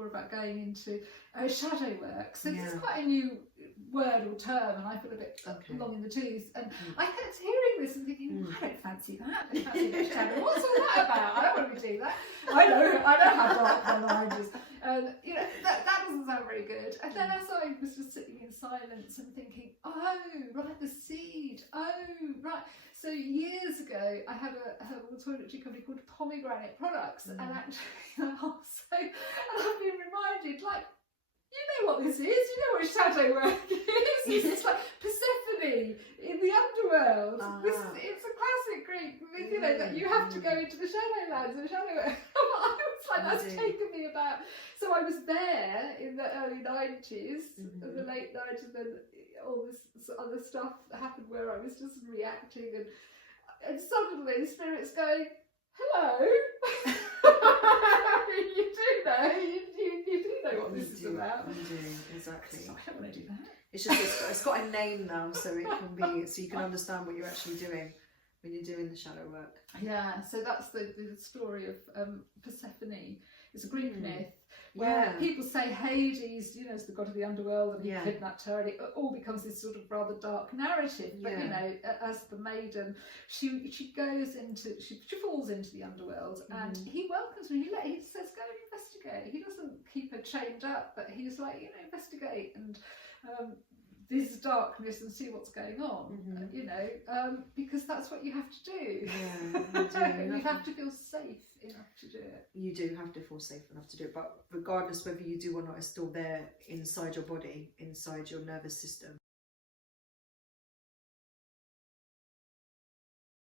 before about going into shadow work. So this is quite a new word or term, and I feel a bit long in the tooth. And I kept hearing this and thinking, I don't fancy that. I don't fancy a bit of shadow. What's all that about? I don't want to do that. I know how dark my mind is. You know, that doesn't sound very good. And then as I was just sitting in silence and thinking, oh, right, the seed. Oh, right. So years ago, I had a herbal toiletry company called Pomegranate Products, and actually, also, and I've been reminded, like, you know what this is, you know what shadow work is. It's like Persephone in the underworld. It's a classic Greek, you know, that you have to go into the shadowlands and shadow work. I was like, that's taken me about. So I was there in the early 90s, the late 90s, and all this other stuff happened where I was just reacting, and suddenly Spirit's going, hello. You do know what this is about. You do, exactly. So I don't want to do that. It's just it's got a name now, so it can be, so you can understand what you're actually doing when you're doing the shadow work. Yeah, so that's the story of Persephone. It's a Greek myth where people say Hades, you know, is the god of the underworld, and he kidnapped her, and it all becomes this sort of rather dark narrative. But you know, as the maiden, she goes into, she falls into the underworld, and he welcomes her. He says, go and investigate. He doesn't keep her chained up, but he's like, you know, investigate and this darkness and see what's going on. You know, because that's what you have to do. You have to feel safe enough to do it. You do have to feel safe enough to do it, but regardless whether you do or not, it's still there inside your body, inside your nervous system.